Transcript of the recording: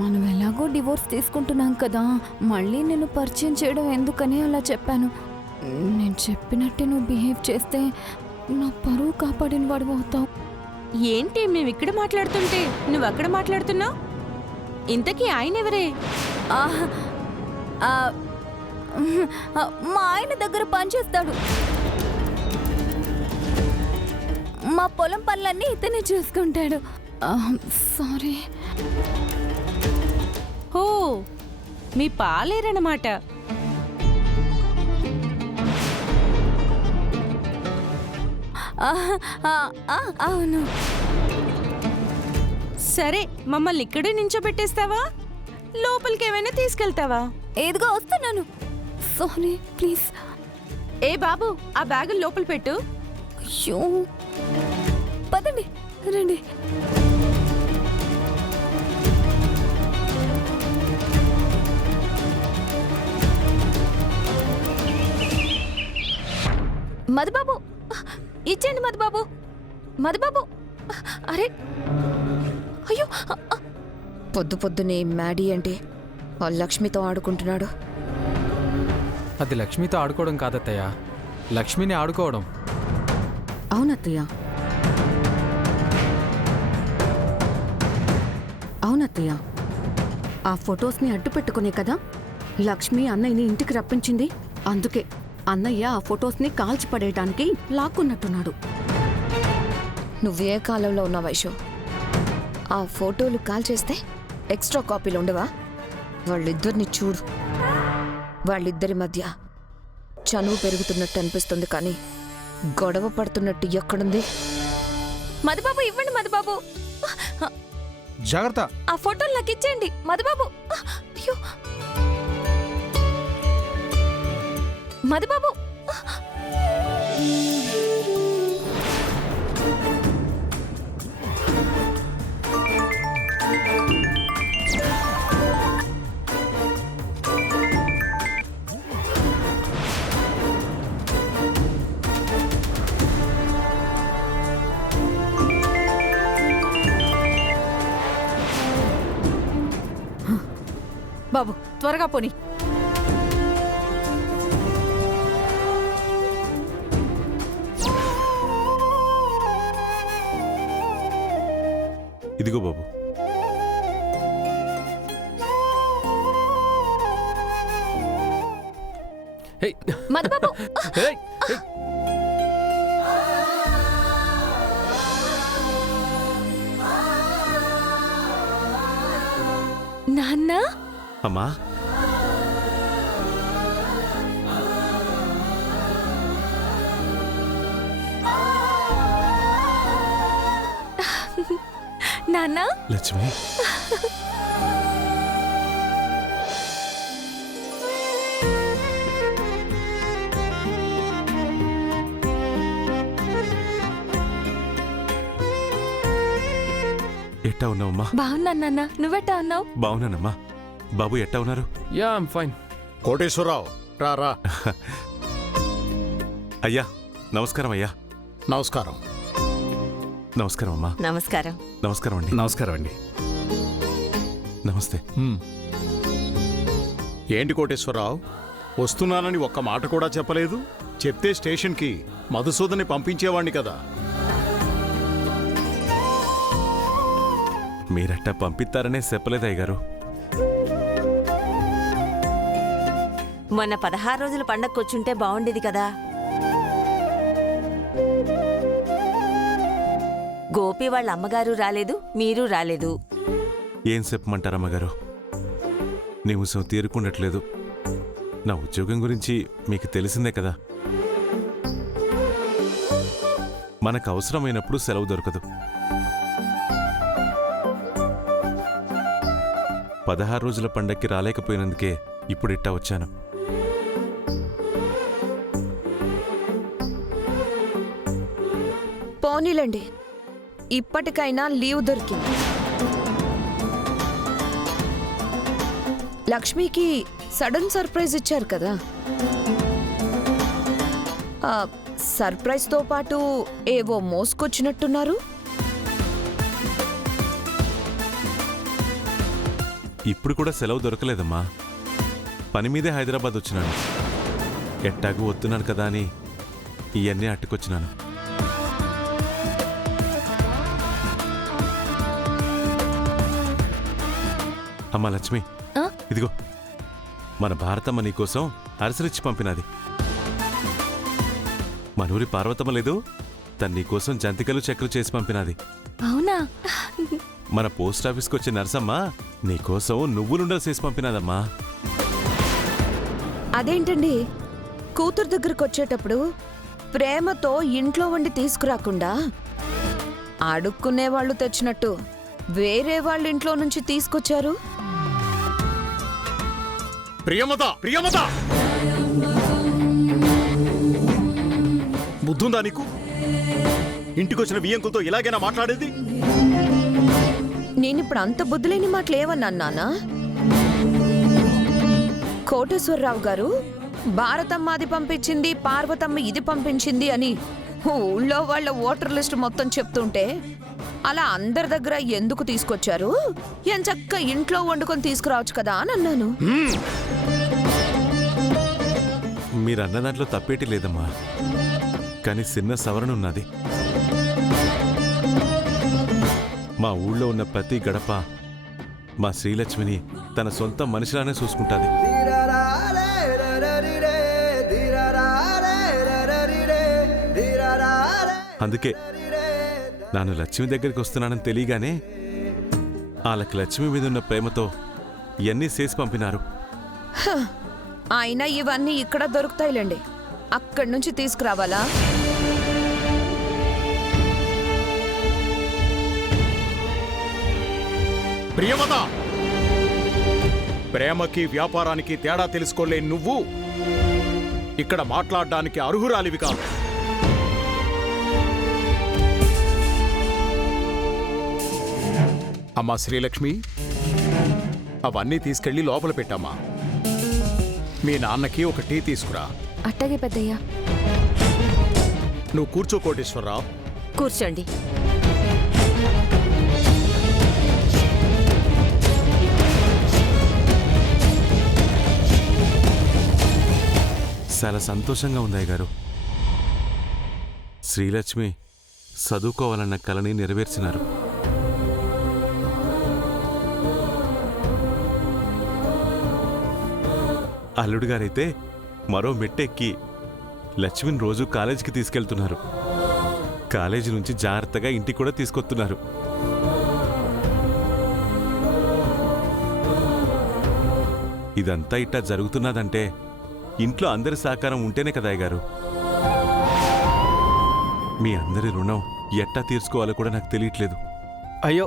మనం ఎలాగో డివోర్స్ తీసుకుంటున్నాం కదా, మళ్ళీ నిన్ను పరిచయం చేయడం ఎందుకని అలా చెప్పాను. నేను చెప్పినట్టే నువ్వు బిహేవ్ చేస్తే నా పరువు కాపాడిన వాడు అవుతావు. ఏంటి మేమిక్కడ మాట్లాడుతుంటే నువ్వు అక్కడ మాట్లాడుతున్నావు? ఇంతకీ ఆయన ఎవరే? ఆహ్, ఆ, మా ఆయన దగ్గర పనిచేస్తాడు. మా పొలం పనులన్నీ ఇతనే చూసుకుంటాడు. సారీ. ఓ, మీ పాలేరన్నమాట. అవును. సరే, మమ్మల్ని ఇక్కడే నించోబెట్టేస్తావా? లోపలికి ఏమైనా తీసుకెళ్తావా? ఏదిగో వస్తున్నాను. Sorry, please. ఏ బాబు, ఆ బ్యాగులు లోపల పెట్టు. అయ్యో, పదండి, రండి. మధుబాబు, ఇచ్చేయండి మధుబాబు. మధుబాబు, అరే అయ్యో. పొద్దు పొద్దునే మ్యాడీ అంటే ఆ లక్ష్మితో ఆడుకుంటున్నాడు. అది లక్ష్మితో ఆడుకోవడం కాదత్తయ్య, లక్ష్మిని ఆడుకోవడం. అవునత్తయ్య, అవునత్తయ్య, ఆ ఫొటోస్ని అడ్డు పెట్టుకునే కదా లక్ష్మి అన్నయ్యని ఇంటికి రప్పించింది. అందుకే అన్నయ్య ఆ ఫొటోస్ని కాల్చిపడేయటానికి లాక్కున్నట్టున్నాడు. నువ్వే కాలంలో ఉన్న వైషు, ఆ ఫోటోలు కాల్చేస్తే ఎక్స్ట్రా కాపీలు ఉండవా? వాళ్ళిద్దరిని చూడు, వాళ్ళిద్దరి మధ్య చనువు పెరుగుతున్నట్టు అనిపిస్తుంది, కానీ గొడవ పడుతున్నట్టు ఎక్కడుంది? మధుబాబు, ఇవ్వండి మధుబాబు. జాగ్రత్త. ఆ ఫోటోలు నాకు ఇచ్చేయండి మధుబాబు. అయ్యో మధుబాబు. బాబు, త్వరగా పోనీ. ఇదిగో బాబు. మధుబాబు, నాన్న. అమ్మా, నాన్న. లక్ష్మి. ఎట్టా ఉన్నావమ్మా? బాగున్నాను నాన్న, నువ్వెట్టా ఉన్నావు? బాగున్నానమ్మా. బాబు ఎట్టా ఉన్నారు? Yeah, I'm fine. కోటేశ్వరరావు, రా. అయ్యా నమస్కారం. అయ్యా నమస్కారం. నమస్కారం అమ్మా. నమస్కారం. నమస్కారం అండి. నమస్కారం అండి. నమస్తే. ఏంటి కోటేశ్వరరావు, వస్తున్నానని ఒక్క మాట కూడా చెప్పలేదు? చెప్తే స్టేషన్కి మధుసూదని పంపించేవాణ్ణి కదా. మీరట్టా పంపిస్తారనే చెప్పలేదు అయ్యగారు. మొన్న 16 రోజుల పండగకొచ్చుంటే బాగుండేది కదా. గోపి వాళ్ళ అమ్మగారు రాలేదు, మీరు రాలేదు. ఏం చెప్పమంటారమ్మగారు, నీ ఉత్సవం తీరుకుండట్లేదు. నా ఉద్యోగం గురించి మీకు తెలిసిందే కదా. మనకు అవసరమైనప్పుడు సెలవు దొరకదు. 16 రోజుల పండక్కి రాలేకపోయినందుకే ఇప్పుడు ఇట్టా వచ్చాను. పోనీలండి, ఇప్పటికైనా లీవ్ దొరికింది. లక్ష్మికి సడన్ సర్ప్రైజ్ ఇచ్చారు కదా. ఆ సర్ప్రైజ్తో పాటు ఏవో మోసుకొచ్చినట్టున్నారు. ఇప్పుడు కూడా సెలవు దొరకలేదమ్మా. పని మీదే హైదరాబాద్ వచ్చినాను. ఎట్టాగు వస్తున్నాను కదా అని ఇవన్నీ అట్టుకొచ్చినాను. అమ్మా లక్ష్మి, ఆ? ఇదిగో మన భారతమ్మ నీకోసం అరసరిచ్చి పంపినది. మనూరి పార్వతమ్మ లేదు, తను నీకోసం జంతికలు చెక్కలు చేసి పంపినది. అవునా? మన పోస్ట్ ఆఫీస్కి వచ్చే నర్సమ్మ నీకోసం నువ్వులుండలు చేసి పంపినదమ్మా. అదేంటండి కూతురు దగ్గరకు వచ్చేటప్పుడు ప్రేమతో ఇంట్లో వండి తీసుకురాకుండా అడుక్కునే వాళ్ళు తెచ్చినట్టు వేరే వాళ్ళ ఇంట్లో నుంచి తీసుకొచ్చారు? ప్రియమత, ప్రియమత, బుద్ధుందా నీకు? ఇంటికొచ్చిన వియ్యంకులతో ఇలాగైనా మాట్లాడేది? నేనిప్పుడు అంత బుద్ధులేని మాటలు ఏమన్నా నాన్నా? కోటేశ్వరరావు గారు భారతమ్మ అది పంపించింది, పార్వతమ్మ ఇది పంపించింది అని ఊళ్ళో వాళ్ళ ఓటర్ లిస్ట్ మొత్తం చెప్తుంటే అలా అందరి దగ్గర ఎందుకు తీసుకొచ్చారు? ఎంచక్క ఇంట్లో వండుకొని తీసుకురావచ్చు కదా అని అన్నాను. మీరన్న దాంట్లో తప్పేటి లేదమ్మా, కానీ చిన్న సవరణ ఉన్నది. మా ఊళ్ళో ఉన్న ప్రతి గడప మా శ్రీలక్ష్మిని తన సొంత మనిషిలానే చూసుకుంటాది. అందుకే నాను లక్ష్మి దగ్గరికి వస్తున్నానని తెలియగానే వాళ్ళకి లక్ష్మి మీద ఉన్న ప్రేమతో ఇవన్నీ చేసి పంపినారు. అయినా ఇవన్నీ ఇక్కడ దొరుకుతాయిలేండి, అక్కడి నుంచి తీసుకురావాలా? ప్రియమత, ప్రేమకి వ్యాపారానికి తేడా తెలుసుకోలే నువ్వు ఇక్కడ మాట్లాడడానికి అర్హురాలివి కాదు. అమ్మా శ్రీలక్ష్మి, అవన్నీ తీసుకెళ్లి లోపల పెట్టమ్మా. మీ నాన్నకి ఒక టీ తీసుకురా. అట్టగే పెద్దయ్యా. నువ్వు కూర్చో కోటేశ్వరరావు. కూర్చోండి. చాలా సంతోషంగా ఉంది అయ్యగారు. శ్రీలక్ష్మి చదువుకోవాలన్న కలని నెరవేర్చినారు. అల్లుడు గారైతే మరో మెట్టెక్కి లక్ష్మిని రోజు కాలేజీకి తీసుకెళ్తున్నారు. కాలేజీ నుంచి జాగ్రత్తగా ఇంటికి కూడా తీసుకొస్తున్నారు. ఇదంతా ఇట్టా జరుగుతున్నదంటే ఇంట్లో అందరి సహకారం ఉంటేనే కదా అయ్యగారు. మీ అందరి రుణం ఎట్టా తీర్చుకోవాలో కూడా నాకు తెలియట్లేదు. అయ్యో